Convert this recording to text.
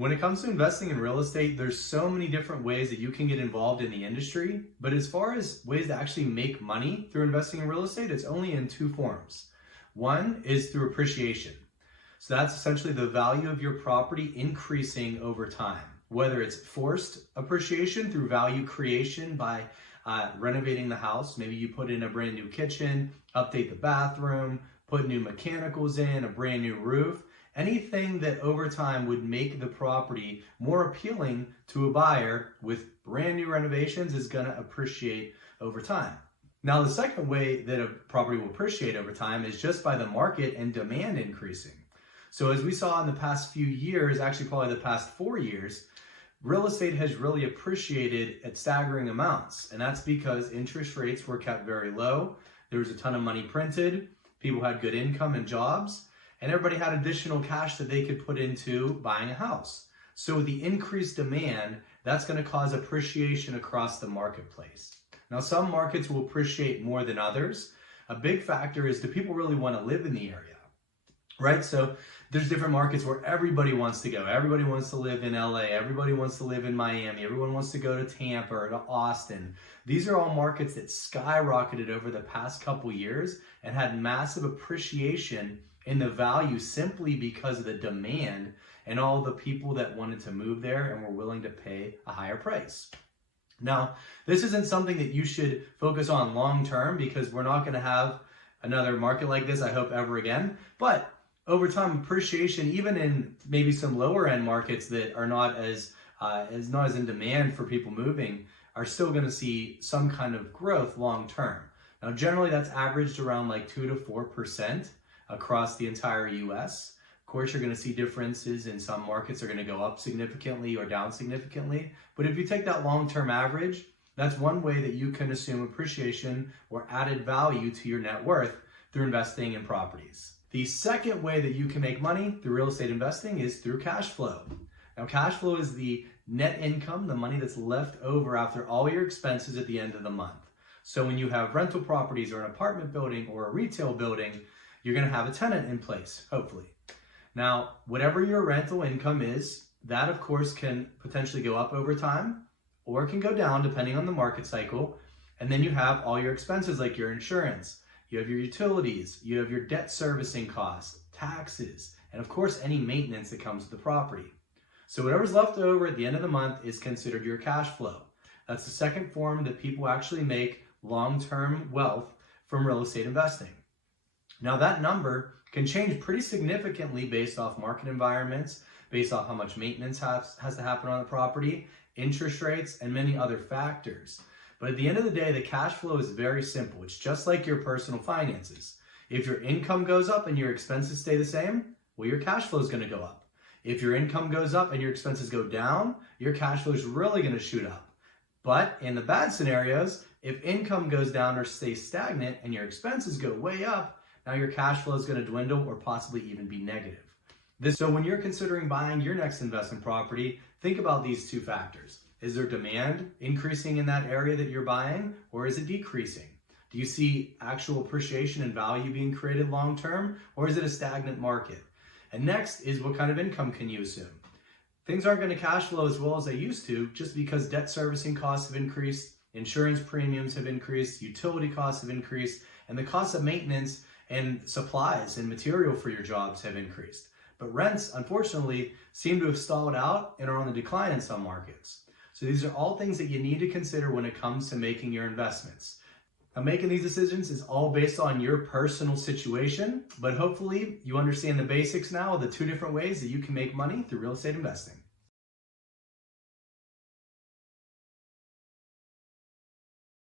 When it comes to investing in real estate, there's so many different ways that you can get involved in the industry. But as far as ways to actually make money through investing in real estate, it's only in two forms. One is through appreciation. So that's essentially the value of your property increasing over time, whether it's forced appreciation through value creation by renovating the house. Maybe you put in a brand new kitchen, update the bathroom, put new mechanicals in, a brand new roof. Anything that over time would make the property more appealing to a buyer with brand new renovations is going to appreciate over time. Now, the second way that a property will appreciate over time is just by the market and demand increasing. So as we saw in the past few years, actually probably the past 4 years, real estate has really appreciated at staggering amounts. And that's because interest rates were kept very low. There was a ton of money printed. People had good income and jobs. And everybody had additional cash that they could put into buying a house. So with the increased demand, that's going to cause appreciation across the marketplace. Now, some markets will appreciate more than others. A big factor is, do people really want to live in the area, right? So there's different markets where everybody wants to go. Everybody wants to live in LA. Everybody wants to live in Miami. Everyone wants to go to Tampa or to Austin. These are all markets that skyrocketed over the past couple years and had massive appreciation in the value simply because of the demand and all the people that wanted to move there and were willing to pay a higher price. Now, this isn't something that you should focus on long term because we're not going to have another market like this, I hope, ever again. But over time, appreciation, even in maybe some lower end markets that are not as in demand for people moving, are still going to see some kind of growth long term. Now, generally, that's averaged around like 2 to 4% across the entire US. Of course, you're going to see differences in some markets are going to go up significantly or down significantly. But if you take that long-term average, that's one way that you can assume appreciation or added value to your net worth through investing in properties. The second way that you can make money through real estate investing is through cash flow. Now, cash flow is the net income, the money that's left over after all your expenses at the end of the month. So when you have rental properties or an apartment building or a retail building, you're going to have a tenant in place, hopefully. Now, whatever your rental income is, that of course can potentially go up over time or it can go down depending on the market cycle. And then you have all your expenses like your insurance, you have your utilities, you have your debt servicing costs, taxes, and of course any maintenance that comes with the property. So whatever's left over at the end of the month is considered your cash flow. That's the second form that people actually make long-term wealth from real estate investing. Now, that number can change pretty significantly based off market environments, based off how much maintenance has to happen on the property, interest rates, and many other factors. But at the end of the day, the cash flow is very simple. It's just like your personal finances. If your income goes up and your expenses stay the same, well, your cash flow is going to go up. If your income goes up and your expenses go down, your cash flow is really going to shoot up. But in the bad scenarios, if income goes down or stays stagnant and your expenses go way up, now your cash flow is going to dwindle or possibly even be negative. So when you're considering buying your next investment property, think about these two factors. Is there demand increasing in that area that you're buying, or is it decreasing? Do you see actual appreciation and value being created long term, or is it a stagnant market? And next is, what kind of income can you assume? Things aren't going to cash flow as well as they used to just because debt servicing costs have increased, insurance premiums have increased, utility costs have increased, and the cost of maintenance and supplies and material for your jobs have increased. But rents, unfortunately, seem to have stalled out and are on the decline in some markets. So these are all things that you need to consider when it comes to making your investments. Now, making these decisions is all based on your personal situation, but hopefully you understand the basics now of the two different ways that you can make money through real estate investing.